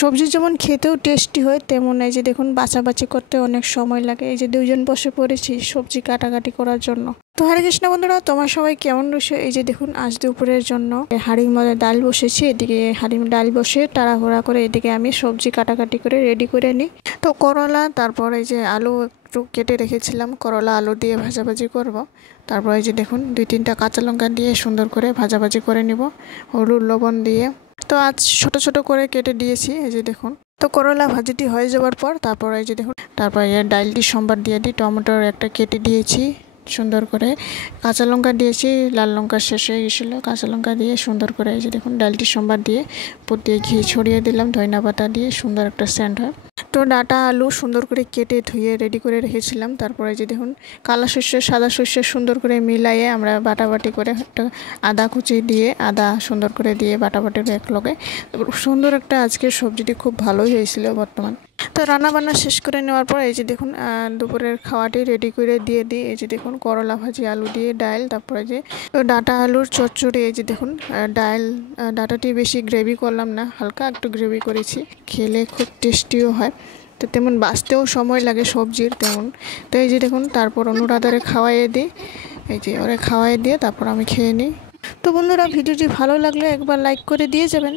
সবজি যেমন খেতেও টেস্টি হয়, তেমন এই যে দেখুন বাছাবাছি করতে অনেক সময় লাগে। এই যে দুইজন বসে পড়েছি সবজি কাটাকাটি করার জন্য। তো হরে কৃষ্ণ বন্ধুরা, তোমার সবাই কেমন রয়েছে? এই যে দেখুন আজ দুপুরের জন্য হাঁড়ির মধ্যে ডাল বসেছি। এদিকে হাঁড়ির ডাল বসে তাড়াহুড়া করে এদিকে আমি সবজি কাটাকাটি করে রেডি করে নিই। তো করলা, তারপর এই যে আলু একটু কেটে রেখেছিলাম, করলা আলু দিয়ে ভাজাভাজি করব। তারপর এই যে দেখুন 2-3টা কাঁচা লঙ্কা দিয়ে সুন্দর করে ভাজাভাজি করে নিব হলুদ লবণ দিয়ে। তো আজ ছোট ছোট করে কেটে দিয়েছি। এই যে দেখুন, তো করলা ভাজিটি হয়ে যাওয়ার পর তারপর এই যে দেখুন, তারপর এই ডালটি সম্বার দিয়ে দিই। টমেটোর একটা কেটে দিয়েছি সুন্দর করে, কাঁচা লঙ্কা দিয়েছি, লাল লঙ্কা শেষ হয়ে গেছিলো, কাঁচা লঙ্কা দিয়ে সুন্দর করে এই যে দেখুন ডালটি সম্বার দিয়ে উপর দিয়ে ঘি ছড়িয়ে দিলাম, ধনিয়া পাতা দিয়ে সুন্দর একটা সেন্ট হয়। তো ডাটা আলু সুন্দর করে কেটে ধুয়ে রেডি করে রেখেছিলাম। তারপরে যে দেখুন কালো শস্য সাদা শস্য সুন্দর করে মিলাইয়ে আমরা বাটাবাটি করে একটা আদা কুচি দিয়ে, আদা সুন্দর করে দিয়ে বাটাবাটির এক লগে সুন্দর একটা আজকের সবজিটি খুব ভালোই হয়েছিল বর্তমান। তো রান্নাবান্না শেষ করে নেওয়ার পর এই যে দেখুন দুপুরের খাওয়াটি রেডি করে দিয়ে দিই। এই যে দেখুন করলা ভাজি আলু দিয়ে ডাল, তারপরে যে ডাটা আলুর চচ্চড়ি। এই যে দেখুন ডাল, ডাটাটি বেশি গ্রেভি করলাম না, হালকা একটু গ্রেভি করেছি, খেলে খুব টেস্টিও হয়। তো তেমন বাঁচতেও সময় লাগে সবজির তেমন। তো এই যে দেখুন তারপর অনুরাধারে খাওয়াইয়ে দিই, এই যে ওরা খাওয়াই দিয়ে তারপর আমি খেয়ে নিই। তো বন্ধুরা, ভিডিওটি ভালো লাগলে একবার লাইক করে দিয়ে যাবেন।